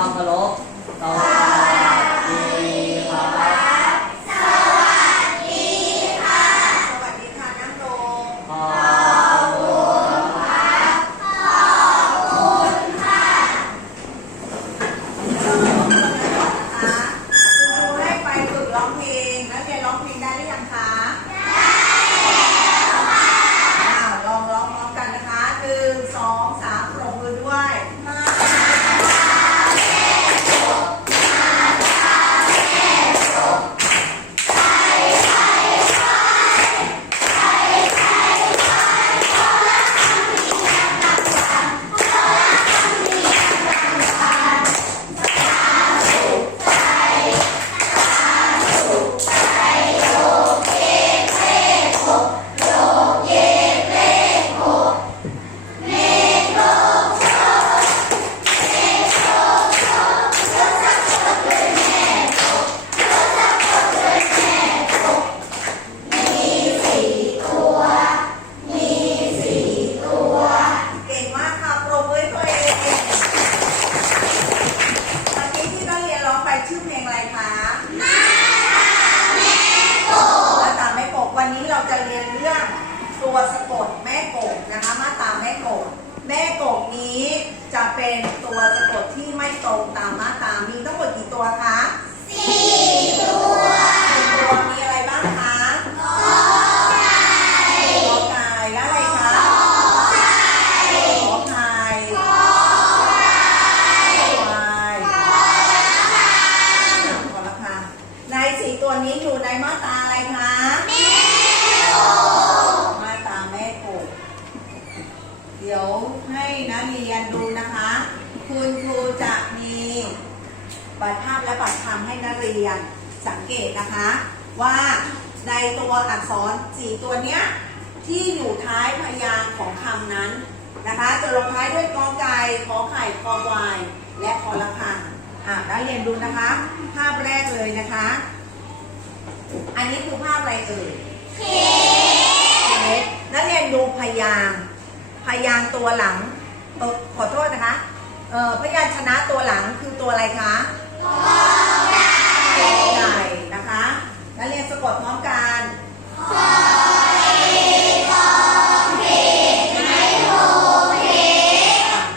ความ บัตรภาพและบัตรคำให้นักเรียนสังเกตนะคะว่าในตัวอักษรสี่ตัวเนี้ยที่อยู่ท้ายพยางค์ของคำนั้นนะคะจะลงท้ายด้วยกอไก่ขอไข่คอควายและคอละคังอะนักเรียนดูนะคะ ภาพแรกเลยนะคะ อันนี้คือภาพอะไรเอ่ยเค้กนักเรียนดูพยางค์พยางค์ตัวหลังเออขอโทษนะคะเออพยางค์ชนะตัวหลังคือตัวอะไรคะกอ ไก่นะคะนักเรียนสะกดพร้อมกัน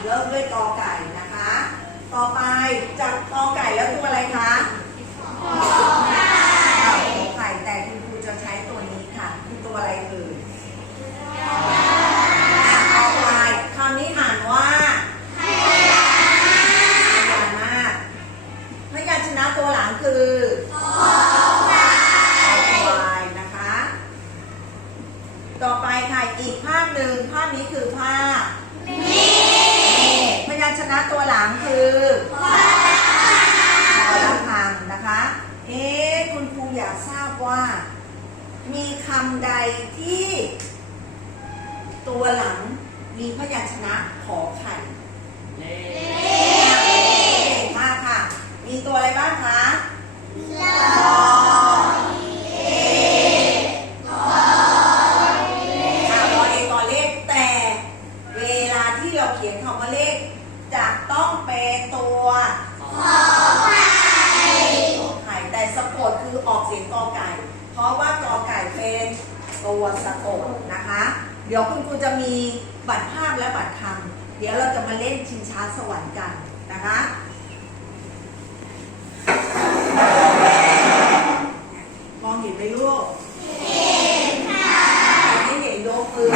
เริ่มด้วยกอไก่นะคะ ต่อไปจากกอไก่แล้วตัวอะไรคะำใดที่ตัวหลังมีพยัญชนะขอไข่ เดี๋ยวคุณครูจะมีบัตรภาพและบัตรคำเดี๋ยวเราจะมาเล่นชิงช้าสวรรค์กันนะคะมองเห็นไหมลูกเห็นค่ะไม่เห็นยกมืออ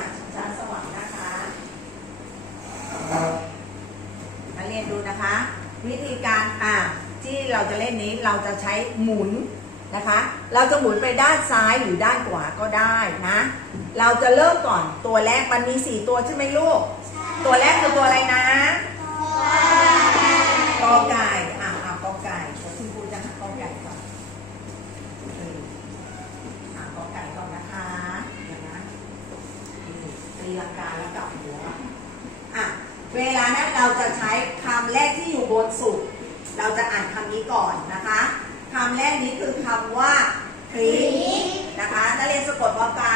ะช้าสวรรค์นะคะมาเรียนดูนะคะ วิธีการอะที่เราจะเล่นนี้เราจะใช้หมุนนะคะ เราจะหมุนไปด้านซ้ายหรือด้านขวาก็ได้นะ เราจะเริ่มก่อนตัวแรกมันมีสี่ตัวใช่ไหมลูก ตัวแรกคือตัวอะไรนะกอไก่อะอะกอไก่เดี๋ยวคุณครูจะหากอไก่ก่อนเออหากอไก่ก่อนนะคะเดี๋ยวนะนี่ตีลังกาแล้วกลับหัวอะเวลานั้นเราจะใช้คำแรกที่อยู่บนสุด เราจะอ่านคำนี้ก่อนนะคะคำแรกนี้คือคำว่า พริกนะคะนักเรียนสะกดพร้อมกัน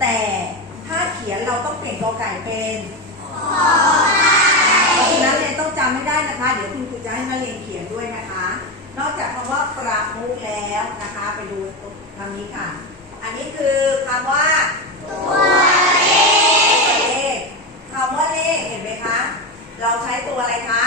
แต่ถ้าเขียนเราต้องเปลี่ยนกอไก่เป็นเพราะฉะนั้นเรียนต้องจำไม่ได้นะคะ เดี๋ยวคุณครูจะให้นักเรียนเขียนด้วยนะคะ นอกจากคำว่าประมุขแล้วนะคะ ไปดูคำนี้ค่ะ อันนี้คือคำว่าตัวเลขคำว่าเลขเห็นไหมคะ เราใช้ตัวอะไรคะ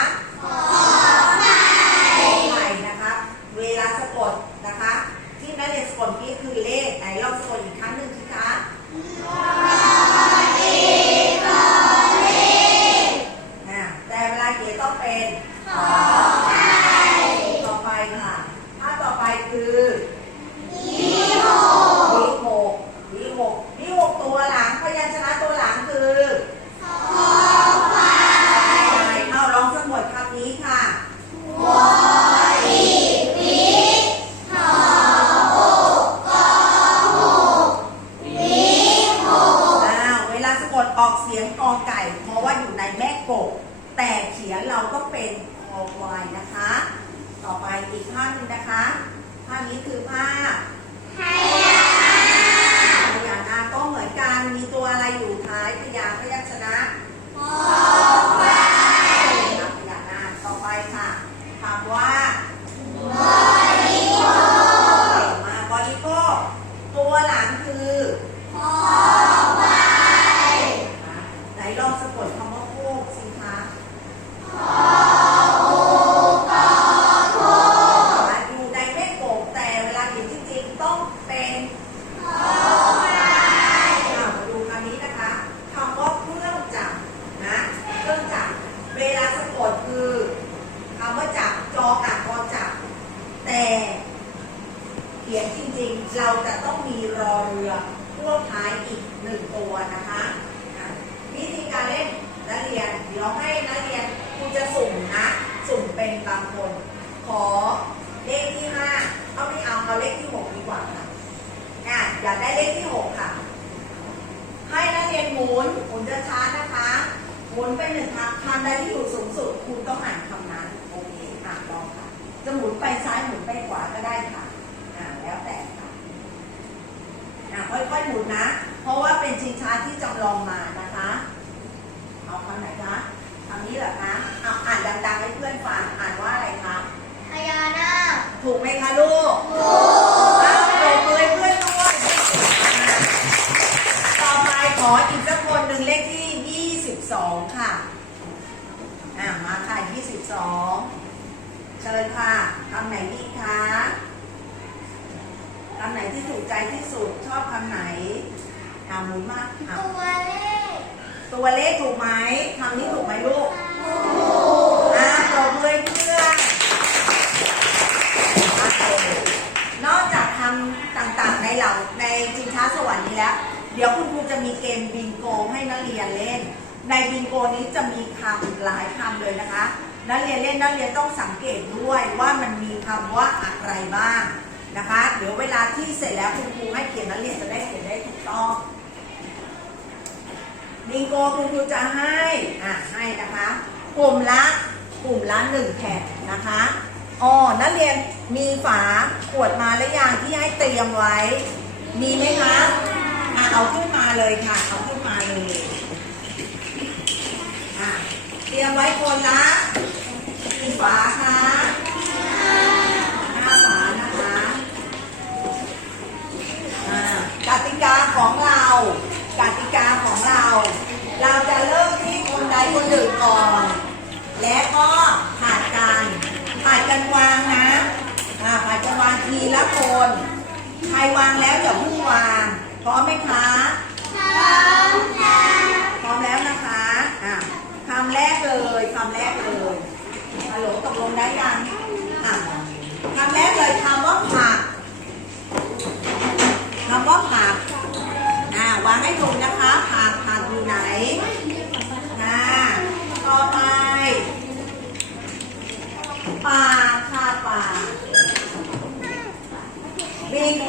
ขอเลขที่ห้าเอาไม่เอาเอาเลขที่หกดีกว่าค่ะอะอยากได้เลขที่หกค่ะ ให้นักเรียนหมุนหมุนจะช้าๆนะคะ หมุนไปหนึ่งครั้งคำใดที่อยู่สูงสุดคุณต้องอ่านคำนั้นโอเคอะลองค่ะ จะหมุนไปซ้ายหมุนไปขวาก็ได้ค่ะอ่าแล้วแต่ค่ะอ่าค่อยๆหมุนนะ เพราะว่าเป็นชิงช้าที่จำลองมานะคะ เอาคำไหนคะคำนี้เหรอคะเอาอ่านดังๆให้เพื่อนฟัง อ่านว่าอะไรคะ พญานาค ถูกไหมคะลูกถูกเอาปรบมือให้เพื่อนด้วยอ่าต่อไปขออีกสักคนหนึ่งเลขที่ 22 ค่ะ อ่ามาค่ะ 22 เชิญค่ะคำไหนดีคะคำไหนที่ถูกใจที่สุดชอบคำไหนอ่าหมุนมาอะตัวเลขตัวเลขถูกไหมคำนี้ถูกไหมลูกอ่าปรบมือให้เพื่อนโอเคน อกจากคำต่างๆ ในเหล่าในจิงช้าสวรรค์นี้แล้ว เดี๋ยวคุณครูจะมีเกมบิงโกให้นักเรียนเล่น ในบิงโกนี้จะมีคำหลายคำเลยนะคะ นักเรียนเล่นนักเรียนต้องสังเกตด้วยว่ามันมีคำว่าอะไรบ้างนะคะ เดี๋ยวเวลาที่เสร็จแล้วคุณครูให้เขียนนักเรียนจะได้เขียนได้ถูกต้องบิงโกคุณครูจะให้อะให้นะคะ กลุ่มละกลุ่มละหนึ่งแผ่นนะคะ อ๋อ นักเรียนมีฝาขวดมาแล้วยังที่ให้เตรียมไว้ มีไหมคะ อะเอาขึ้นมาเลยค่ะ เอาขึ้นมาเลย อะ เตรียมไว้คนละกี่ฝาคะห้าฝานะคะ อ่ากติกาของเรากติกาของเรา เราจะเริ่มที่คนใดคนหนึ่งก่อน และก็ผัดกันผัดกันวางนะอ่าผัดกันวางทีละคน ใค รวางแล้วอย่าเพิ่งวาง พร้อมไหมคะพร้อมแล้วนะคะอะคำแรกเลยคำแรกเลยฮัลโหลตกลงได้ยังอะคำแรกเลยคำว่าผัก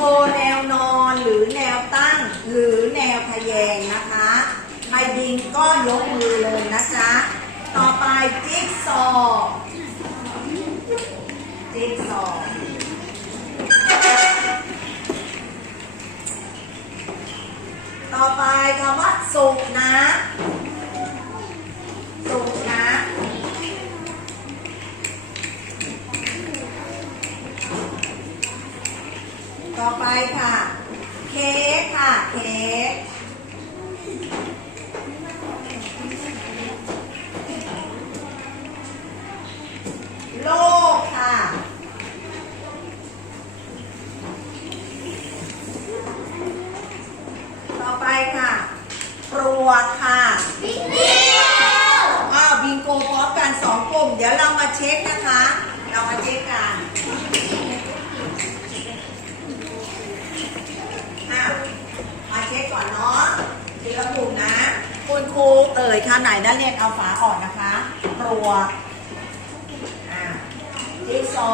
โกแนวนอนหรือแนวตั้ง หรือแนวทะแยงนะคะใครบิงก็ยกมือเลยนะจ๊ะ ต่อไปจิ๊กซอว์จิ๊กซอว์ต่อต่อไปคำว่าสุกนะ เอ่ยคำไหนนักเรียนเอาฝาออกนะคะปลวจิ๊กซอ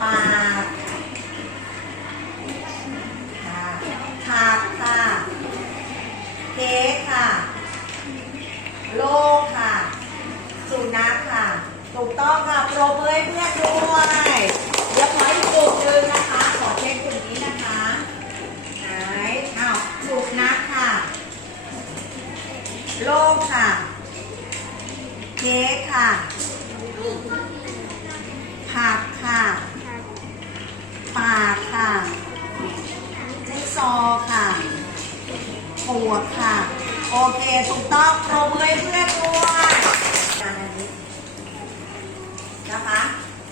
ปากค่ะผักค่ะเค้กค่ะ โลกค่ะ สุนัขค่ะ ถูกต้องค่ะโปรเบอร์เพื่อนด้วยเดี๋ยวขออีกกลุ่มหนึ่งนะคะ ค้กค่ะ ผักค่ะ ปากค่ะจิ๊กซอค่ะปวกค่ะ โอเค ถูกต้องปรมือให้เพื่อนด้วยการอันนี้นะคะ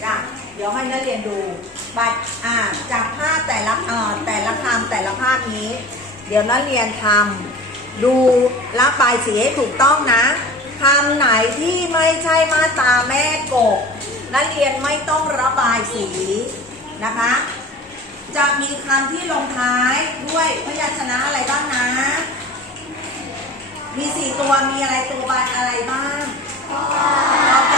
จ้ะเดี๋ยวให้นักเรียนดู บัตรอ่าจากภาพแต่ละเอ่อแต่ละคำแต่ละภาพนี้ เดี๋ยวนักเรียนทำดูระบายสีให้ถูกต้องนะ คำไหนที่ไม่ใช่มาตาแม่กบนักเรียนไม่ต้องระบายสีนะคะ จะมีคำที่ลงท้ายด้วยพยัญชนะอะไรบ้างนะ มีสี่ตัวมีอะไรตัวบานอะไรบ้างก